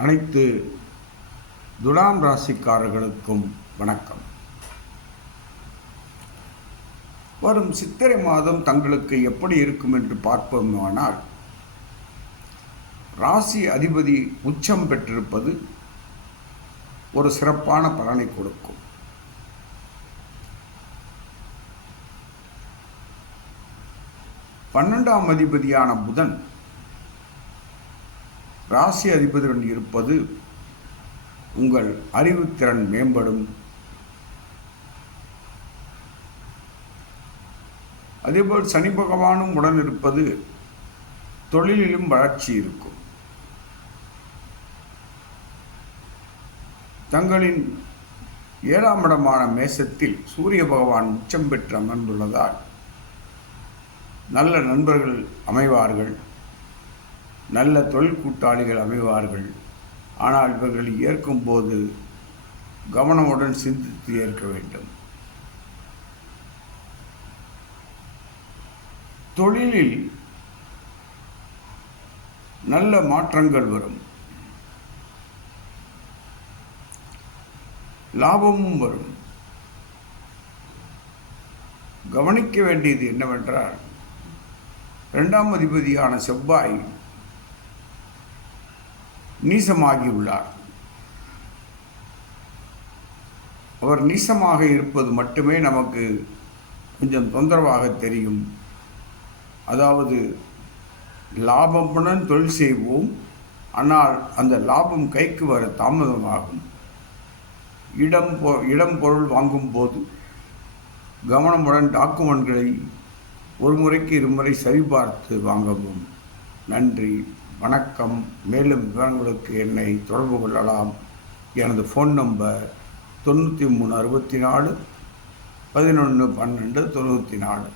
அனைத்து துலாம் ராசிக்காரர்களுக்கும் வணக்கம். வரும் சித்திரை மாதம் தங்களுக்கு எப்படி இருக்கும் என்று பார்ப்போமானால் ராசி அதிபதி உச்சம் பெற்றிருப்பது ஒரு சிறப்பான பலனை கொடுக்கும். பன்னெண்டாம் அதிபதியான புதன் ராசி அதிபதியுடன் இருப்பது உங்கள் அறிவுத்திறன் மேம்படும். அதேபோல் சனி பகவானும் உடன் இருப்பது தொழிலிலும் வளர்ச்சி இருக்கும். தங்களின் ஏழாம் இடமான மேசத்தில் சூரிய பகவான் உச்சம் பெற்று அமர்ந்துள்ளதால் நல்ல நண்பர்கள் அமைவார்கள். நல்ல தொழில் கூட்டாளிகள் அமைவார்கள். ஆனால் இவர்கள் ஏற்கும்போது கவனமுடன் சிந்தித்து ஏற்க வேண்டும். தொழிலில் நல்ல மாற்றங்கள் வரும். லாபமும் வரும். கவனிக்க வேண்டியது என்னவென்றால் இரண்டாம் அதிபதியான செவ்வாய் நீசமாகியுள்ளார். அவர் நீசமாக இருப்பது மட்டுமே நமக்கு கொஞ்சம் தொந்தரவாக தெரியும். அதாவது லாபமுடன் தொழில் செய்வோம் ஆனால் அந்த லாபம் கைக்கு வர தாமதமாகும். இடம் பொ இடம் பொருள் வாங்கும் போது கவனமுடன் டாக்குமெண்ட்களை ஒரு முறைக்கு இருமுறை சரிபார்த்து வாங்கவும். நன்றி. வணக்கம். மேலும் விவரங்களுக்கு என்னை தொடர்பு கொள்ளலாம். எனது ஃபோன் நம்பர் தொண்ணூற்றி மூணு அறுபத்தி நாலு பதினொன்று பன்னெண்டு தொண்ணூற்றி நாலு.